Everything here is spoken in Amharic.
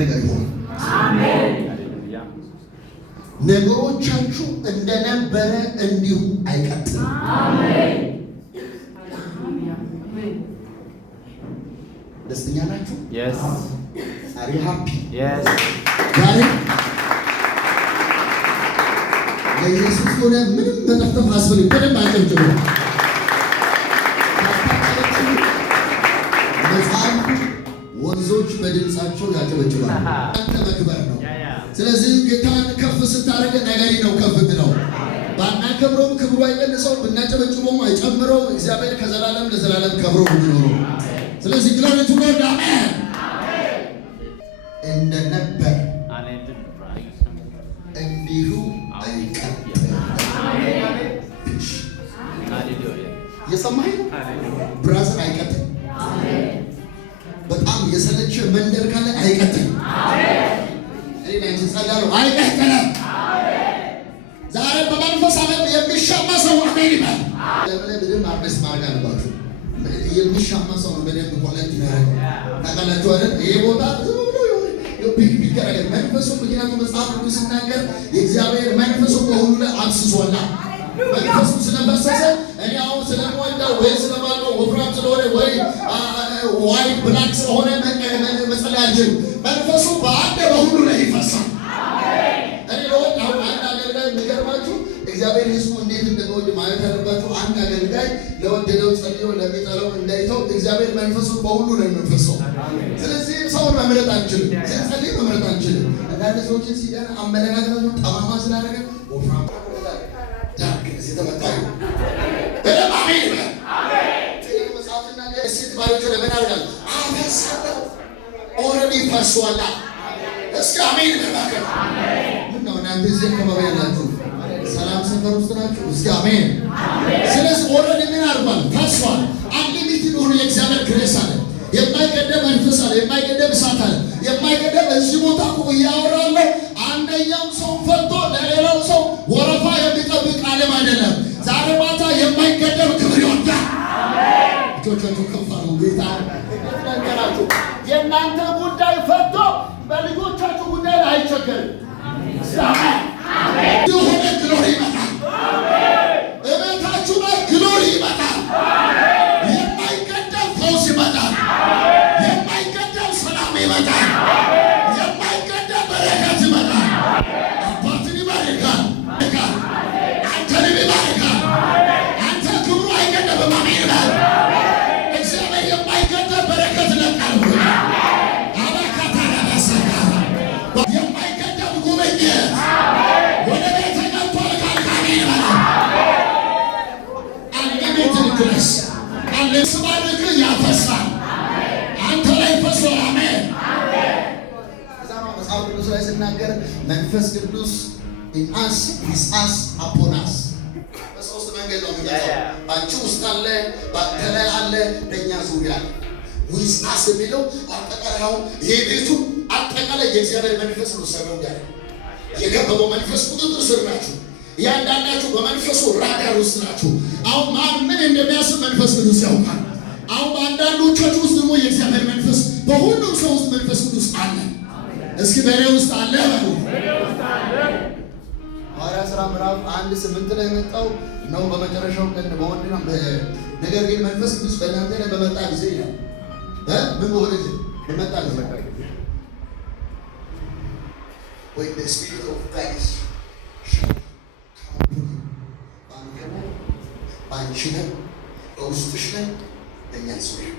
ነገር ይሆን። አሜን። ነገሮቻችሁ እንደነበረ እንዲሁ አይቀጥልም። አሜን። ደስተኛ ናችሁ? Yes. Are you happy? Yes. ዛሬ ለኢየሱስ ሆነ ምንም መጠፍጠፍ አስፈልግ በደንብ አጨብጭቡ። መጽሐፍ ወንዞች በድምፃቸው ያጨበጭባሉ። አንተ መክበር ነው። ስለዚህ ጌታን ከፍ ስታደርግ ነገሪ ነው ከፍ ብለው ባናከብረውም ክብሩ አይቀንሰው፣ ብናጨበጭበውም አይጨምረው። እግዚአብሔር ከዘላለም ለዘላለም ከብሮ የሚኖረው። ስለዚህ ግሎሪ ቱ ጎድ። አሜን። እንደነበር እንዲሁ አይቀጥልም። የሰማኸኝ ብራዘር አይቀጥልም። በጣም የሰለቸ መንደር ካለ አይቀጥልም። እኔ አንቺ ጸልያለሁ አይቀጥልም። ዛሬ በመንፈስ ዓለም የሚሻማ ሰው አሜን ይበል። ለምን አርበስ ማርጋ አለባችሁ? የሚሻማ ሰው ነው በደንብ ኮሌክት ያደረገ ታውቃላችሁ አይደል? ይሄ ቦታ ዝም ብሎ ፒክ ፒክ ያደረገ መንፈሱ። ምክንያቱም መጽሐፍ ቅዱስ ሲናገር የእግዚአብሔር መንፈሱ በሁሉ ላይ አብስሷልና መንፈሱ ስለፈሰሰ እኔ አሁን ስለምወደው ወይ ስለማውቀው ወፍራም ስለሆነ ወይ ዋይት ብላክ ስለሆነ መጸለይ አልችልም። መንፈሱ በአንድ በሁሉ ላይ ይፈሳል። እኔ ለወድ አሁን አንድ አገልጋይ የሚገርማችሁ እግዚአብሔር ሕዝቡ እንዴት እንደሚወድ ማለት ያለባችሁ። አንድ አገልጋይ ለወደደው ጸልዮ ለሚጠላው እንዳይተው እግዚአብሔር መንፈሱ በሁሉ ላይ የሚፈሰው። ስለዚህ ሰውን መምረጥ አንችልም፣ ስንጸልይ መምረጥ አንችልም። አንዳንድ ሰዎችን ሲገና አመለካከታቸው ጠማማ ስላደረገ ወፍራም የተመታዩ በደም አሜን ይበል። መጽሐፍና ሴት ባሎች ለምን አድርጋል አፈሳለሁ ኦልሬዲ ፈሷላ። እስኪ አሜን ይበል። ምነው እናንተ እዚህ አካባቢ ያላችሁ ሰላም ሰፈር ውስጥ ናችሁ? እስኪ አሜን። ስለዚህ ኦልሬዲ ምን አድርጓል? ፈሷል። አንሊሚትድ ሆኖ የእግዚአብሔር ግሬስ አለ፣ የማይገደብ መንፈስ አለ፣ የማይገደብ እሳት አለ፣ የማይገደብ እዚህ ቦታ እኮ እያወራለሁ አንደኛው ሰው ፈቶ ለሌላው ሰው ወረፋ የሚጠብቅ ዓለም አይደለም። ዛሬ ማታ የማይገደብ ክብር ይወጣል። እጆቻችሁ ከፍ አድርጉ። ጌታ ነገራችሁ የእናንተ ጉዳይ ፈቶ በልጆቻችሁ ጉዳይ ላይ አይቸገርም። አሜን። የሆነ ግሎሪ ይመጣል። እቤታችሁ ላይ ግሎሪ ይመጣል። የማይገደብ ፈውስ ይመጣል። የማይገደብ ሰላም ይመጣል። የማይገደብ በረከት ይመጣል። አባትን ይባርካል፣ አንተንም ይባርካል። አንተ ክብሩ አይገደብም። አሜን ይላል እግዚአብሔር። የማይገደብ በረከት ለቃል ብሎ አባካታራባሰጋ የማይገደብ ጉብኝት ወደ ቤተ ገብቷል። ካልካኔ ይበላል አንሊሚትድ ግሬስ አለ። ስባርክ ያፈሳል። አንተ ላይ ፈሷል። አሜን። እዛ ነው መጽሐፍ ቅዱስ ላይ ሲናገር መንፈስ ቅዱስ in us is us upon us። በሶስት መንገድ ነው የሚመጣው። ባንቺ ውስጥ አለ፣ ባንተ ላይ አለ፣ በእኛ ዙሪያ አለ። with us የሚለው አጠቃላዩ የቤቱ አጠቃላይ የእግዚአብሔር መንፈስ ነው። ሰው ጋር የከበበው መንፈስ ቁጥጥር ስር ናችሁ። እያንዳንዳችሁ በመንፈሱ ራዳር ውስጥ ናችሁ። አሁን ማን ምን እንደሚያስብ መንፈስ ቅዱስ ያውቃል። አሁን በአንዳንዶቻችሁ ውስጥ ደግሞ የእግዚአብሔር መንፈስ በሁሉም ሰው ውስጥ መንፈስ ቅዱስ አለ። እስኪ በእኔ ውስጥ አለ በሉ። ሐዋርያት ሥራ ምዕራፍ 1:8 ላይ መጣው ነው በመጨረሻው ቀን በወንድና ነገር ግን መንፈስ ቅዱስ በእናንተ ላይ በመጣ ጊዜ ይላል ምን ሆነ ጊዜ በመጣ ጊዜ ወይ the spirit of Christ ባንቺ ላይ በውስጥሽ ላይ በእኛ ዙሪያ